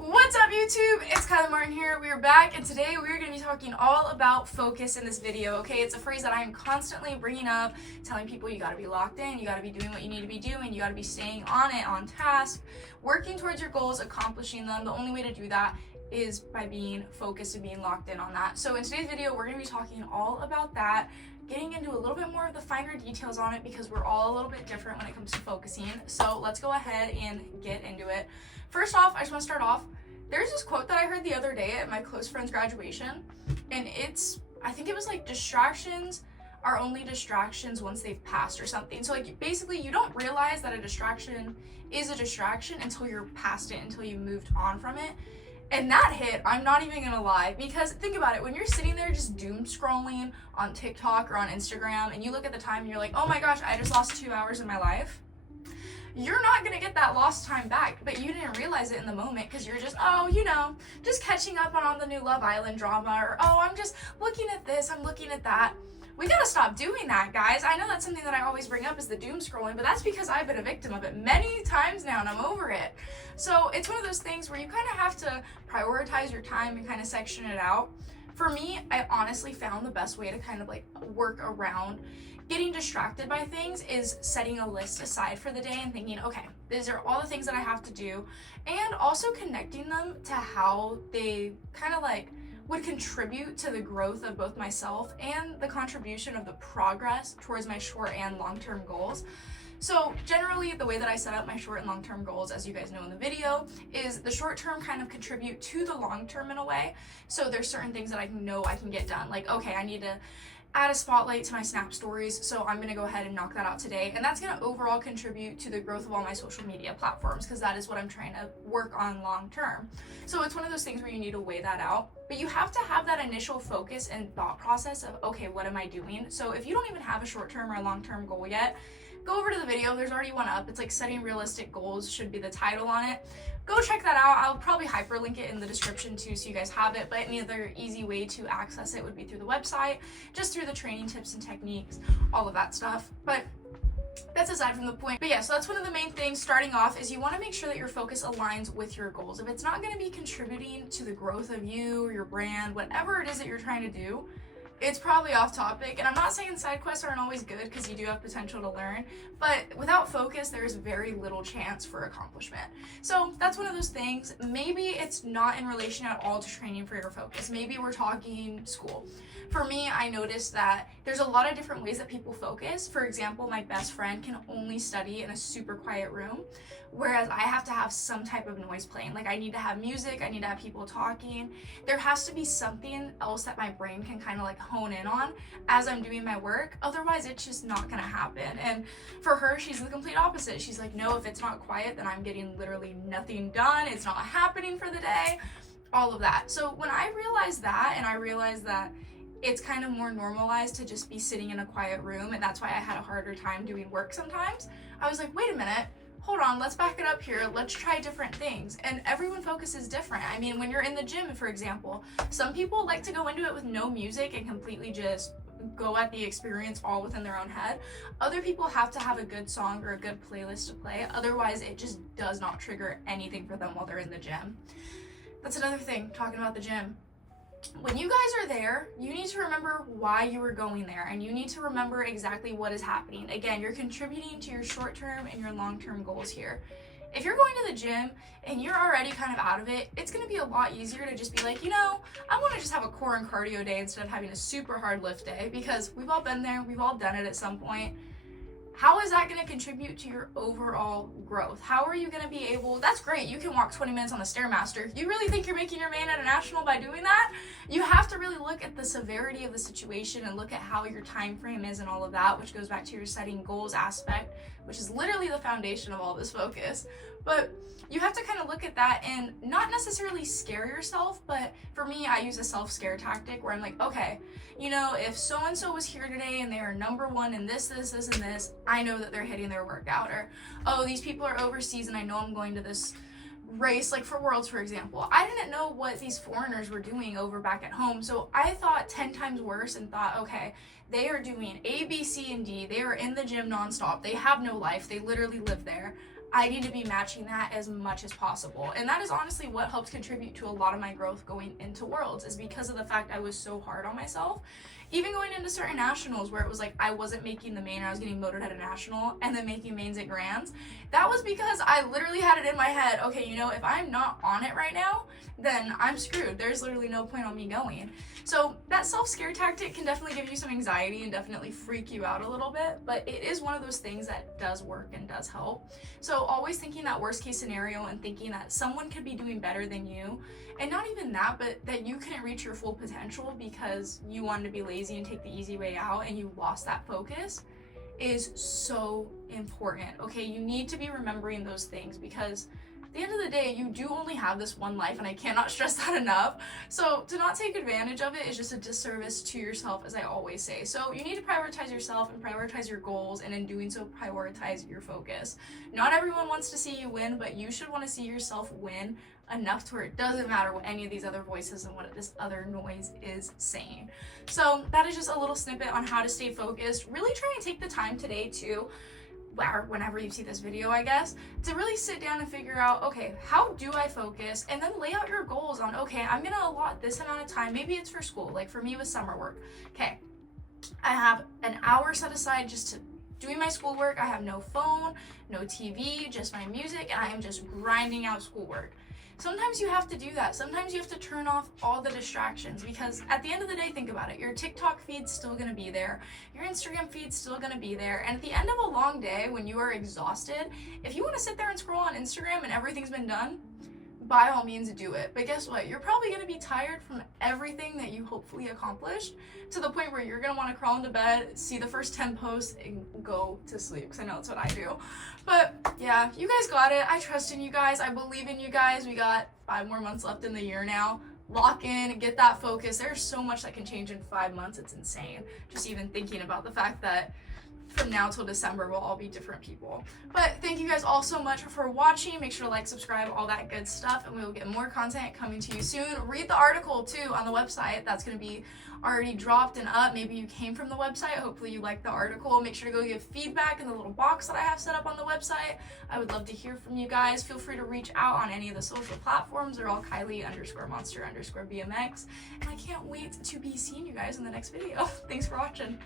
What's up, YouTube? It's Kylie Martin here. We are back, and today we are going to be talking all about focus in this video, okay? It's a phrase that I am constantly bringing up, telling people you got to be locked in, you got to be doing what you need to be doing, you got to be staying on it, on task, working towards your goals, accomplishing them. The only way to do that is by being focused and being locked in on that. So in today's video, we're going to be talking all about that, getting into a little bit more of the finer details on it because we're all a little bit different when it comes to focusing. So let's go ahead and get into it. First off, I just want to start off. There's this quote that I heard the other day at my close friend's graduation, and I think it was like, distractions are only distractions once they've passed or something. So like basically you don't realize that a distraction is a distraction until you're past it, until you moved on from it. And that hit, I'm not even gonna lie, because think about it, when you're sitting there just doom scrolling on TikTok or on Instagram and you look at the time and you're like, oh my gosh, I just lost 2 hours of my life. You're not gonna get that lost time back, but you didn't realize it in the moment because you're just, just catching up on the new Love Island drama, or I'm just looking at this, I'm looking at that. We gotta stop doing that, guys. I know that's something that I always bring up is the doom scrolling, but that's because I've been a victim of it many times now and I'm over it. So it's one of those things where you kind of have to prioritize your time and kind of section it out. For me, I honestly found the best way to kind of like work around getting distracted by things is setting a list aside for the day and thinking, okay, these are all the things that I have to do, and also connecting them to how they kind of like would contribute to the growth of both myself and the contribution of the progress towards my short and long-term goals. So generally, the way that I set up my short and long-term goals, as you guys know in the video, is the short-term kind of contribute to the long-term in a way. So there's certain things that I know I can get done. Like, okay, I need to add a spotlight to my Snap stories, so I'm going to go ahead and knock that out today, and that's going to overall contribute to the growth of all my social media platforms, because that is what I'm trying to work on long term. So it's one of those things where you need to weigh that out, but you have to have that initial focus and thought process of, okay, what am I doing? So if you don't even have a short-term or a long-term goal yet, go over to the video. There's already one up. It's like setting realistic goals should be the title on it. Go check that out. I'll probably hyperlink it in the description too so you guys have it, but any other easy way to access it would be through the website, just through the training tips and techniques, all of that stuff. But that's aside from the point. But yeah, so that's one of the main things starting off is you want to make sure that your focus aligns with your goals. If it's not going to be contributing to the growth of you, your brand, whatever it is that you're trying to do, it's probably off topic. And I'm not saying side quests aren't always good because you do have potential to learn, but without focus, there's very little chance for accomplishment. So that's one of those things. Maybe it's not in relation at all to training for your focus. Maybe we're talking school. For me, I noticed that there's a lot of different ways that people focus. For example, my best friend can only study in a super quiet room, whereas I have to have some type of noise playing. Like, I need to have music, I need to have people talking. There has to be something else that my brain can kind of like hone in on as I'm doing my work. Otherwise, it's just not gonna happen. And for her, she's the complete opposite. She's like, no, if it's not quiet, then I'm getting literally nothing done. It's not happening for the day, all of that. So when I realized that, and I realized that it's kind of more normalized to just be sitting in a quiet room, and that's why I had a harder time doing work sometimes, I was like, wait a minute, hold on, let's back it up here, let's try different things. And everyone focuses different. I mean, when you're in the gym, for example, some people like to go into it with no music and completely just go at the experience all within their own head. Other people have to have a good song or a good playlist to play, otherwise it just does not trigger anything for them while they're in the gym. That's another thing, talking about the gym. When you guys are there, you need to remember why you were going there, and you need to remember exactly what is happening. Again, you're contributing to your short-term and your long-term goals here. If you're going to the gym and you're already kind of out of it, it's going to be a lot easier to just be like, I want to just have a core and cardio day instead of having a super hard lift day, because we've all been there, we've all done it at some point. How is that going to contribute to your overall growth? How are you going to be able, that's great, you can walk 20 minutes on the Stairmaster. You really think you're making your man at a national by doing that? You have to really look at the severity of the situation and look at how your time frame is and all of that, which goes back to your setting goals aspect, which is literally the foundation of all this focus. But you have to kind of look at that and not necessarily scare yourself, but for me, I use a self-scare tactic where I'm like, okay, if so-and-so was here today and they are number one in this, and this, I know that they're hitting their workout. Or, oh, these people are overseas and I know I'm going to this race, like for Worlds, for example. I didn't know what these foreigners were doing over back at home, so I thought 10 times worse and thought, okay, they are doing A, B, C, and D. They are in the gym nonstop. They have no life. They literally live there. I need to be matching that as much as possible. And that is honestly what helped contribute to a lot of my growth going into Worlds, is because of the fact I was so hard on myself. Even going into certain nationals where it was like I wasn't making the main, I was getting voted at a national and then making mains at grands. That was because I literally had it in my head, okay, you know, if I'm not on it right now, then I'm screwed. There's literally no point on me going. So that self-scare tactic can definitely give you some anxiety and definitely freak you out a little bit, but it is one of those things that does work and does help. So always thinking that worst case scenario and thinking that someone could be doing better than you, and not even that, but that you couldn't reach your full potential because you wanted to be lazy and take the easy way out and you lost that focus, is so important. Okay, you need to be remembering those things, because at the end of the day, you do only have this one life, and I cannot stress that enough. So to not take advantage of it is just a disservice to yourself, as I always say. So you need to prioritize yourself and prioritize your goals, and in doing so, prioritize your focus. Not everyone wants to see you win, but you should want to see yourself win enough to where it doesn't matter what any of these other voices and what this other noise is saying. So that is just a little snippet on how to stay focused. Really try and take the time today to, or whenever you see this video, I guess, to really sit down and figure out, okay, how do I focus? And then lay out your goals on, okay, I'm gonna allot this amount of time. Maybe it's for school, like for me with summer work. Okay, I have an hour set aside just to doing my schoolwork. I have no phone, no TV, just my music, and I am just grinding out schoolwork. Sometimes you have to do that. Sometimes you have to turn off all the distractions, because at the end of the day, think about it. Your TikTok feed's still gonna be there. Your Instagram feed's still gonna be there. And at the end of a long day, when you are exhausted, if you wanna sit there and scroll on Instagram and everything's been done, by all means do it. But guess what? You're probably gonna be tired from everything that you hopefully accomplished, to the point where you're gonna wanna crawl into bed, see the first 10 posts, and go to sleep, because I know that's what I do. But yeah, you guys got it. I trust in you guys. I believe in you guys. We got 5 more months left in the year now. Lock in, get that focus. There's so much that can change in 5 months. It's insane. Just even thinking about the fact that from now till December, we'll all be different people. But thank you guys all so much for watching. Make sure to like, subscribe, all that good stuff, and we will get more content coming to you soon. Read the article too on the website. That's going to be already dropped and up. Maybe you came from the website. Hopefully you liked the article. Make sure to go give feedback in the little box that I have set up on the website. I would love to hear from you guys. Feel free to reach out on any of the social platforms. They're all Kylie_monster_BMX. And I can't wait to be seeing you guys in the next video. Thanks for watching.